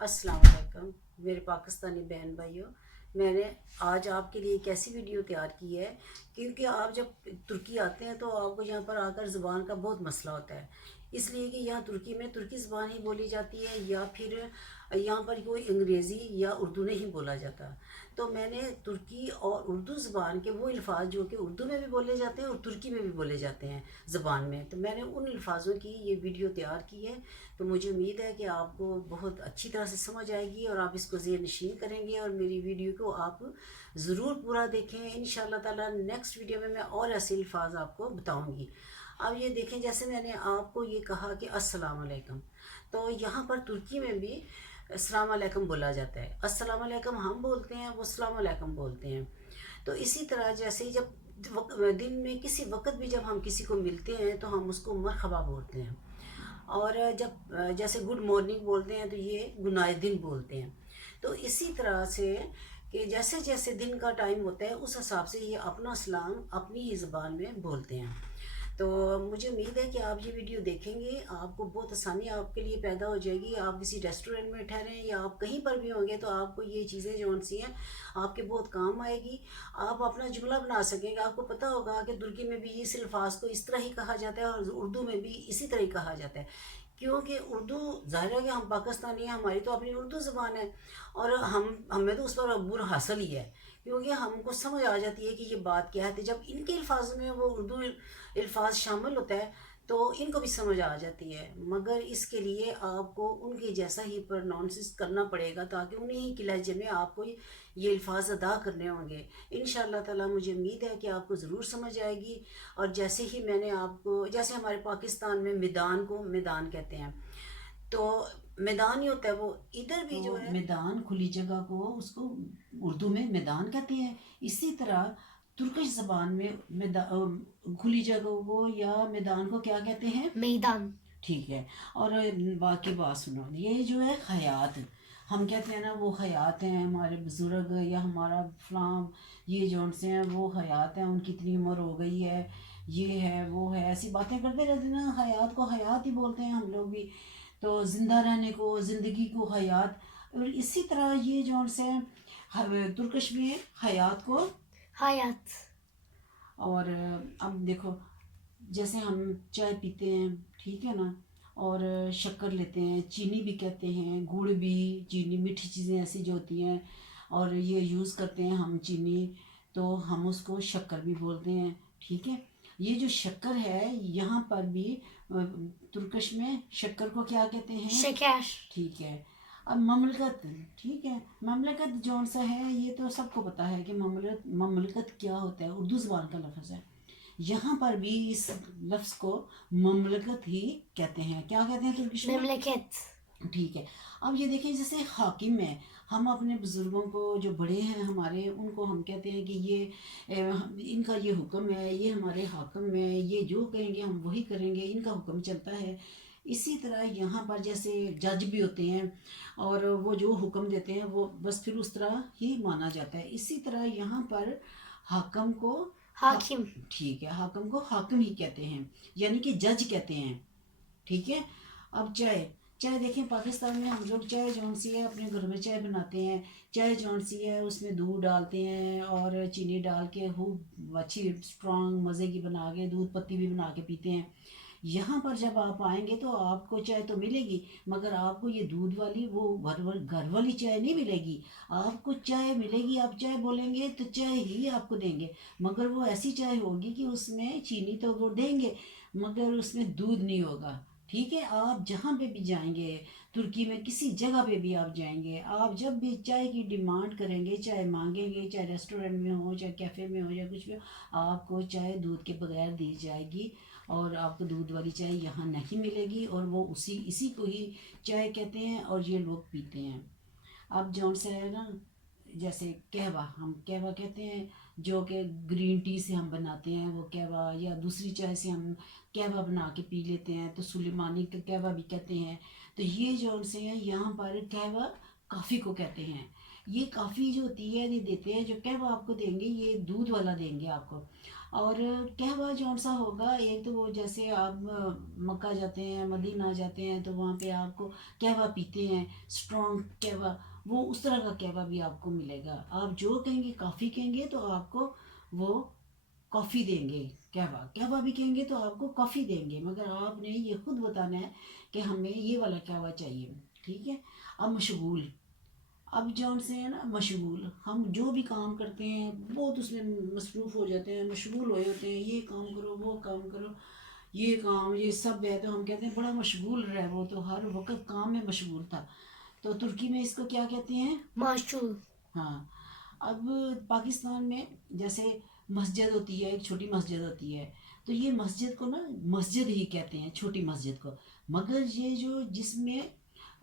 अस्सलाम वालेकुम मेरे पाकिस्तानी बहन भाइयों। मैंने आज आपके लिए एक ऐसी वीडियो तैयार की है क्योंकि आप जब तुर्की आते हैं तो आपको यहाँ पर आकर ज़ुबान का बहुत मसला होता है, इसलिए कि यहाँ तुर्की में तुर्की ज़ुबान ही बोली जाती है या फिर यहाँ पर कोई अंग्रेज़ी या उर्दू नहीं बोला जाता। तो मैंने तुर्की और उर्दू ज़ुबान के वो अल्फाज जो कि उर्दू में भी बोले जाते हैं और तुर्की में भी बोले जाते हैं ज़ुबान में, तो मैंने उन अल्फाजों की ये वीडियो तैयार की है। तो मुझे उम्मीद है कि आपको बहुत अच्छी तरह से समझ आएगी और आप इसको ज़ेर नशीन करेंगे और मेरी वीडियो को आप ज़रूर पूरा देखें। इंशाअल्लाह ताला नेक्स्ट वीडियो में मैं और ऐसे अल्फाज आपको बताऊंगी। अब ये देखें, जैसे मैंने आपको ये कहा कि अस्सलाम वालेकुम, तो यहाँ पर तुर्की में भी अस्सलाम वालेकुम बोला जाता है। अस्सलाम वालेकुम हम बोलते हैं, वो अस्सलाम वालेकुम बोलते हैं। तो इसी तरह जैसे ही जब दिन में किसी वक्त भी जब हम किसी को मिलते हैं तो हम उसको मरहबा बोलते हैं, और जब जैसे गुड मॉर्निंग बोलते हैं तो ये गुनाए दिन बोलते हैं। तो इसी तरह से कि जैसे जैसे दिन का टाइम होता है उस हिसाब से ये अपना सलाम अपनी ही ज़बान में बोलते हैं। तो मुझे उम्मीद है कि आप ये वीडियो देखेंगे, आपको बहुत आसानी आपके लिए पैदा हो जाएगी। आप किसी रेस्टोरेंट में ठहरें या आप कहीं पर भी होंगे तो आपको ये चीज़ें जो सी हैं आपके बहुत काम आएगी। आप अपना जुमला बना सकेंगे। आपको पता होगा कि तुर्की में भी इस अल्फाज को इस तरह ही कहा जाता है और उर्दू में भी इसी तरह ही कहा जाता है, क्योंकि उर्दू ज़ाहिर है कि हम पाकिस्तानी हैं, हमारी तो अपनी उर्दू ज़बान है और हम हमें तो उस पर अबूर हासिल ही है, क्योंकि हमको समझ आ जाती है कि ये बात क्या है। तो जब इनके अल्फाज में वो उर्दू अल्फाज शामिल होता है तो इनको भी समझ आ जाती है, मगर इसके लिए आपको उनके जैसा ही प्रोनाउंस करना पड़ेगा ताकि उन्हीं के लहजे में आपको ये अल्फाज अदा करने होंगे। इंशाअल्लाह ताला मुझे उम्मीद है कि आपको ज़रूर समझ आएगी। और जैसे ही मैंने आपको, जैसे हमारे पाकिस्तान में मैदान को मैदान कहते हैं, तो मैदान ही होता है वो, इधर भी जो है मैदान खुली जगह को उसको उर्दू में मैदान कहते हैं। इसी तरह तुर्किश ज़बान में खुली जगह को या मैदान को क्या कहते हैं? मैदान। ठीक है। और बाकी बात सुनो, ये जो है हयात, हम कहते हैं ना वो हयात हैं हमारे बुज़ुर्ग या हमारा फलां, ये जौन से हैं वो हयात हैं, उनकी इतनी उम्र हो गई है, ये है वो है, ऐसी बातें करते रहते हैं ना। हयात को हयात ही बोलते हैं हम लोग भी, तो ज़िंदा रहने को, ज़िंदगी को हयात। और इसी तरह ये जौन से हैं तुर्कश में हयात को हयात। और अब देखो, जैसे हम चाय पीते हैं, ठीक है ना, और शक्कर लेते हैं, चीनी भी कहते हैं, गुड़ भी, चीनी, मीठी चीज़ें ऐसी जो होती हैं और ये यूज़ करते हैं हम चीनी, तो हम उसको शक्कर भी बोलते हैं। ठीक है। ये जो शक्कर है यहाँ पर भी तुर्कश में शक्कर को क्या कहते हैं? शकर। ठीक है। अब ममलकत, ठीक है, ममलकत जौन सा है ये तो सबको पता है कि ममलकत क्या होता है, उर्दू ज़बान का लफ्ज़ है। यहाँ पर भी इस लफ्ज़ को ममलकत ही कहते हैं। क्या कहते हैं तुर्किश में? ममलकत। ठीक है। अब ये देखिए, जैसे हाकिम है, हम अपने बुज़ुर्गों को जो बड़े हैं हमारे, उनको हम कहते हैं कि ये इनका ये हुक्म है, ये हमारे हाकिम है, ये जो कहेंगे हम वही करेंगे, इनका हुक्म चलता है। इसी तरह यहाँ पर जैसे जज भी होते हैं और वो जो हुक्म देते हैं वो बस फिर उस तरह ही माना जाता है। इसी तरह यहाँ पर हाकिम को हाकिम। ठीक है, हाकिम को हाकिम ही कहते हैं, यानी कि जज कहते हैं। ठीक है। अब चाय, चाय देखें, पाकिस्तान में हम लोग चाय जौन सी है अपने घर में चाय बनाते हैं। चाय जौन सी है उसमें दूध डालते हैं और चीनी डाल के खूब अच्छी स्ट्रॉन्ग मज़े की बना के दूध पत्ती भी बना के पीते हैं। यहाँ पर जब आप आएंगे तो आपको चाय तो मिलेगी, मगर आपको ये दूध वाली वो घर वाली चाय नहीं मिलेगी। आपको चाय मिलेगी, आप चाय बोलेंगे तो चाय ही आपको देंगे, मगर वो ऐसी चाय होगी कि उसमें चीनी तो वो देंगे मगर उसमें दूध नहीं होगा। ठीक है। आप जहाँ पे भी जाएंगे तुर्की में, किसी जगह पे भी आप जाएंगे, आप जब भी चाय की डिमांड करेंगे, चाय मांगेंगे, चाहे रेस्टोरेंट में हो, चाहे कैफ़े में हो, या कुछ भी हो, आपको चाय दूध के बगैर दी जाएगी और आपको दूध वाली चाय यहाँ नहीं मिलेगी। और वो इसी को ही चाय कहते हैं और ये लोग पीते हैं। अब जौन से है ना, जैसे कहवा, हम कहवा कहते हैं, जो कि ग्रीन टी से हम बनाते हैं वो कहवा, या दूसरी चाय से हम कहवा बना के पी लेते हैं तो सुलेमानी का कहवा भी कहते हैं। तो ये जौन से हैं यहाँ पर कहवा काफ़ी को कहते हैं। ये काफ़ी जो होती है ये देते हैं, जो कहवा आपको देंगे ये दूध वाला देंगे आपको। اور कहवा जौन सा होगा, एक तो वो जैसे आप मक्का जाते हैं, मदीना जाते हैं, तो वहाँ पे आपको कहवा पीते हैं, स्ट्रॉन्ग कहवा, वो उस तरह का कहवा भी आपको मिलेगा। आप जो कहेंगे कॉफ़ी कहेंगे तो आपको वो कॉफ़ी देंगे, कहवा कहवा भी कहेंगे तो आपको कॉफ़ी देंगे, मगर आपने ये खुद बताना है कि हमें ये वाला कहवा चाहिए। ठीक है। अब मशगूल, अब जौन से है ना मशगूल, हम जो भी काम करते हैं बहुत उसमें मसरूफ़ हो जाते हैं, मशगूल हुए होते हैं, ये काम करो वो काम करो, ये काम ये सब है, तो हम कहते हैं बड़ा मशगूल रहा, वो तो हर वक्त काम में मशगूल था। तो तुर्की में इसको क्या कहते हैं? माशूल। हाँ। अब पाकिस्तान में जैसे मस्जिद होती है, एक छोटी मस्जिद होती है, तो ये मस्जिद को ना मस्जिद ही कहते हैं, छोटी मस्जिद को। मगर ये जो जिसमें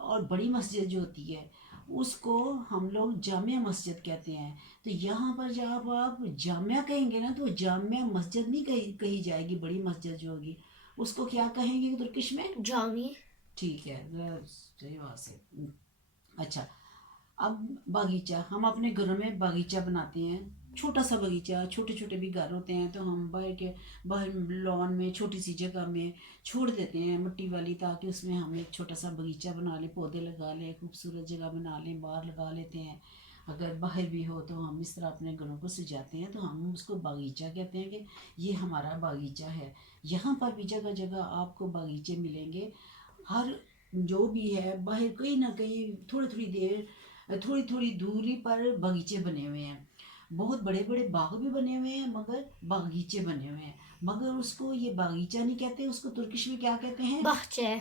और बड़ी मस्जिद जो होती है उसको हम लोग जामिया मस्जिद कहते हैं। तो यहाँ पर जब आप जामिया कहेंगे ना, तो जामिया मस्जिद नहीं कही जाएगी, बड़ी मस्जिद जो होगी उसको क्या कहेंगे तुर्किश में? जामी। ठीक है, सही बात से। अच्छा, अब बागीचा, हम अपने घरों में बागीचा बनाते हैं, छोटा सा बगीचा, छोटे छोटे भी घर होते हैं तो हम बाहर लॉन में छोटी सी जगह में छोड़ देते हैं मिट्टी वाली, ताकि उसमें हम एक छोटा सा बगीचा बना लें, पौधे लगा लें, खूबसूरत जगह बना लें, बाहर लगा लेते हैं। अगर बाहर भी हो तो हम इस तरह अपने घरों को सजाते हैं, तो हम उसको बागीचा कहते हैं कि ये हमारा बागीचा है। यहाँ पर भी जगह जगह आपको बागीचे मिलेंगे, हर जो भी है बाहर कहीं ना कहीं थोड़ी थोड़ी दूरी पर बगीचे बने हुए हैं, बहुत बड़े बड़े बाग भी बने हुए हैं, मगर बागीचे बने हुए हैं। मगर उसको ये बागीचा नहीं कहते, उसको तुर्किश में क्या कहते हैं? bahçe।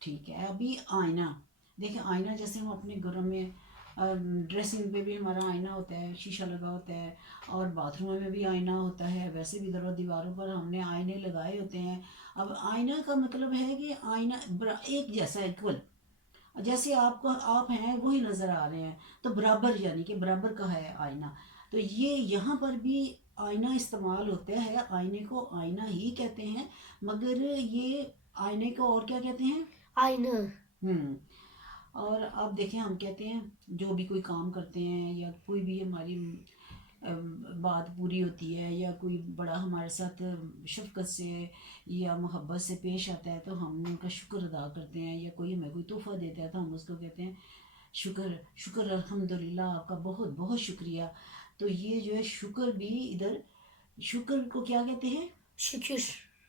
ठीक है। अभी आईना, देखिए आईना जैसे हम अपने घरों में ड्रेसिंग पे भी हमारा आईना होता है, शीशा लगा होता है, और बाथरूम में भी आईना होता है, वैसे भी दीवारों पर हमने आईने लगाए होते हैं। अब आईना का मतलब है कि आईना एक जैसा इक्वल, जैसे आपको आप हैं वही नज़र आ रहे हैं, तो बराबर, यानी कि बराबर का है आईना। तो ये यहाँ पर भी आईना इस्तेमाल होता है, आईने को आईना ही कहते हैं, मगर ये आईने को और क्या कहते हैं? Aynı। हम्म। और अब देखें, हम कहते हैं जो भी कोई काम करते हैं या कोई भी हमारी बात पूरी होती है, या कोई बड़ा हमारे साथ शफ़क़त से या मोहब्बत से पेश आता है, तो हम उनका शुक्र अदा करते हैं, या कोई हमें कोई तोहफ़ा देता है तो हम उसको कहते हैं शुक्र, शुक्र अल्हम्दुलिल्लाह, आपका बहुत बहुत शुक्रिया। तो ये जो है शुक्र भी इधर, शुक्र को क्या कहते हैं? Şükür।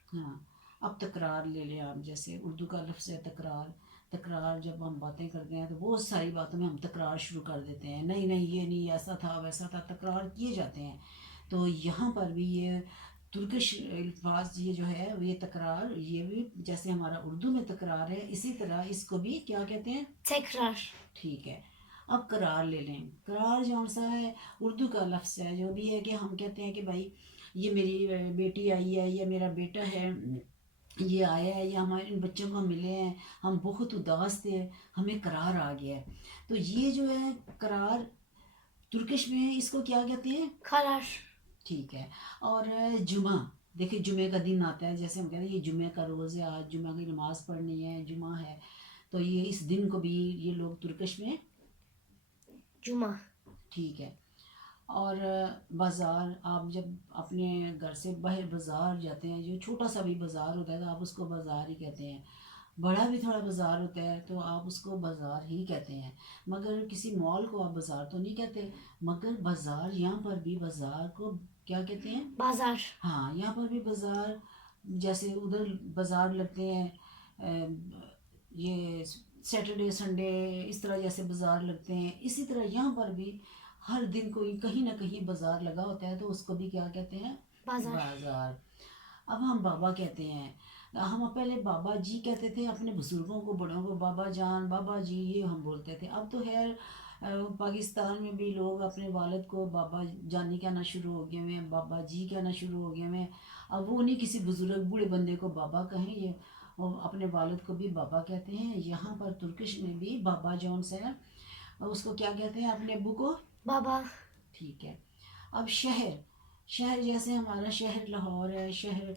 हाँ। अब तकरार ले लें आप, जैसे उर्दू का लफ्ज़ है तकरार। तकरार जब हम बातें करते हैं तो बहुत सारी बातों में हम तकरार शुरू कर देते हैं, नहीं नहीं ये नहीं, ऐसा था वैसा था, तकरार किए जाते हैं। तो यहाँ पर भी ये तुर्किश अल्फाज ये जो है ये तकरार, ये भी जैसे हमारा उर्दू में तकरार है, इसी तरह इसको भी क्या कहते हैं? Tekrar। ठीक है। अब करार ले लें। करार जौन सा है उर्दू का लफ्ज़ है, जो भी है कि हम कहते हैं कि भाई ये मेरी बेटी आई है या मेरा बेटा है, ये आया है, या हमारे इन बच्चों को मिले हैं, हम बहुत उदास थे, हमें करार आ गया है। तो ये जो है करार तुर्किश में है, इसको क्या कहते हैं? Karar। ठीक है। और जुमा, देखिए जुमे का दिन आता है, जैसे हम कहते हैं ये जुमे का रोज़ है, आज जुमा की नमाज़ पढ़नी है, जुमा है, तो ये इस दिन को भी ये लोग तुर्किश में, Cuma। ठीक है। और बाज़ार, आप जब अपने घर से बाहर बाज़ार जाते हैं, जो छोटा सा भी बाज़ार होता है तो आप उसको बाज़ार ही कहते हैं, बड़ा भी थोड़ा बाज़ार होता है तो आप उसको बाज़ार ही कहते हैं, मगर किसी मॉल को आप बाज़ार तो नहीं कहते। मगर बाज़ार, यहाँ पर भी बाज़ार को क्या कहते हैं? Bazar। हाँ, यहाँ पर भी बाज़ार, जैसे उधर बाज़ार लगते हैं ये सैटरडे संडे, इस तरह जैसे बाज़ार लगते हैं, इसी तरह यहाँ पर भी हर दिन कोई कहीं ना कहीं बाज़ार लगा होता है, तो उसको भी क्या कहते हैं? बाज़ार। बाज़ार। अब हम बाबा कहते हैं, हम पहले बाबा जी कहते थे अपने बुज़ुर्गों को, बड़ों को, बाबा जान बाबा जी ये हम बोलते थे। अब तो खैर पाकिस्तान में भी लोग अपने वालिद को बाबा जानी कहना शुरू हो गए हैं, बाबा जी कहना शुरू हो गए हैं। अब वो नहीं किसी बुज़ुर्ग बूढ़े बंदे को बाबा कहें, ये वो अपने वालिद को भी बाबा कहते हैं। यहाँ पर तुर्किश में भी बाबा जौन सा है उसको क्या कहते हैं? अपने अब्बू को Baba। ठीक है। अब शहर, शहर जैसे हमारा शहर लाहौर है, शहर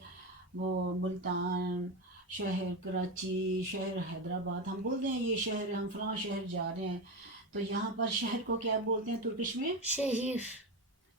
वो मुल्तान, शहर कराची, शहर हैदराबाद, हम बोलते हैं ये शहर है, हम फलां शहर जा रहे हैं, तो यहाँ पर शहर को क्या बोलते हैं तुर्किश में? Şehir।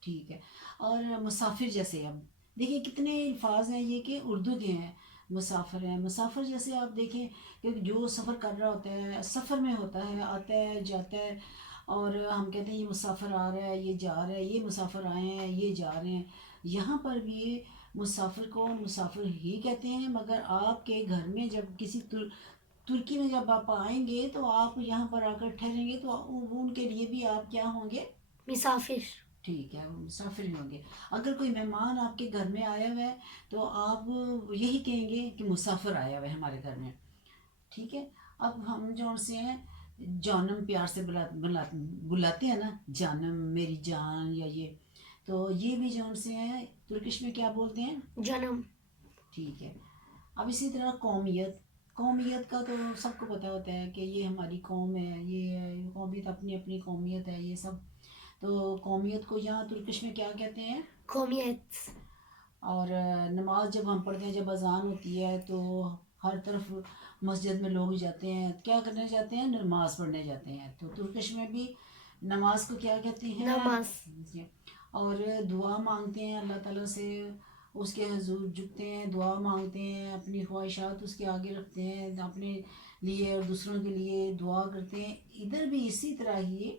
ठीक है। और मुसाफिर, जैसे अब دیکھیں کتنے الفاظ ہیں یہ کہ اردو کے ہیں. مسافر ہیں، مسافر جیسے آپ دیکھیں کہ جو سفر کر رہا ہوتا ہے، سفر میں ہوتا ہے، آتا ہے جاتا ہے، اور ہم کہتے ہیں یہ مسافر آ رہا ہے، یہ جا رہا ہے، یہ مسافر آئے ہیں، یہ جا رہے ہیں. یہاں پر بھی مسافر کو مسافر ہی کہتے ہیں، مگر آپ کے گھر میں جب کسی ترکی میں جب آپ آئیں گے تو آپ یہاں پر آ کر ٹھہریں گے تو وہ ان کے لیے بھی آپ کیا ہوں گے؟ مسافر. ٹھیک ہے، وہ مسافر ہی ہوں گے. اگر کوئی مہمان آپ کے گھر میں آیا ہوا ہے تو آپ یہی کہیں گے کہ مسافر آیا ہوا ہے ہمارے گھر میں. ٹھیک ہے. اب ہم جو سے ہیں جانم پیار سے بلاتے ہیں نا، جانم میری جان یا یہ، تو یہ بھی جو سے ہیں ترکش میں کیا بولتے ہیں؟ جنم. ٹھیک ہے. اب اسی طرح قومیت کا تو سب کو پتہ ہوتا ہے کہ یہ ہماری قوم ہے، یہ ہے قومیت، اپنی اپنی قومیت ہے یہ سب. تو قومیت کو یہاں ترکش میں کیا کہتے ہیں؟ قومیت. اور نماز جب ہم پڑھتے ہیں، جب اذان ہوتی ہے تو ہر طرف مسجد میں لوگ جاتے ہیں، کیا کرنے جاتے ہیں؟ نماز پڑھنے جاتے ہیں. تو ترکش میں بھی نماز کو کیا کہتے ہیں؟ نماز. اور دعا مانگتے ہیں اللہ تعالیٰ سے، اس کے حضور جھکتے ہیں، دعا مانگتے ہیں، اپنی خواہشات اس کے آگے رکھتے ہیں، اپنے لیے اور دوسروں کے لیے دعا کرتے ہیں. ادھر بھی اسی طرح ہی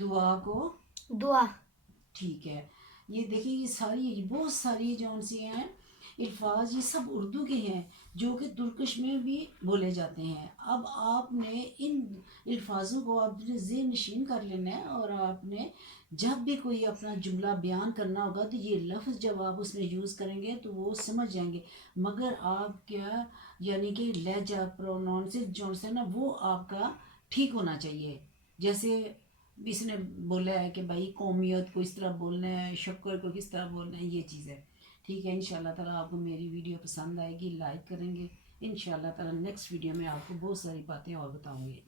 دعا کو دعا. ٹھیک ہے. یہ دیکھیں یہ ساری بہت ساری جو ان سی ہیں الفاظ، یہ سب اردو کے ہیں جو کہ ترکش میں بھی بولے جاتے ہیں. اب آپ نے ان الفاظوں کو اپنے ذہن نشین کر لینا ہے، اور آپ نے جب بھی کوئی اپنا جملہ بیان کرنا ہوگا تو یہ لفظ جب آپ اس میں یوز کریں گے تو وہ سمجھ جائیں گے. مگر آپ کیا یعنی کہ لہجہ پروناؤنس جو ہے نا وہ آپ کا ٹھیک ہونا چاہیے. جیسے اس نے بولا ہے کہ بھائی قومیت کو اس طرح بولنا ہے، شکر کو کس طرح بولنا ہے، یہ چیز ہے. ٹھیک ہے. انشاءاللہ تعالیٰ آپ کو میری ویڈیو پسند آئے گی، لائک کریں گے. انشاءاللہ تعالیٰ نیکسٹ ویڈیو میں آپ کو بہت ساری باتیں اور بتاؤں گی.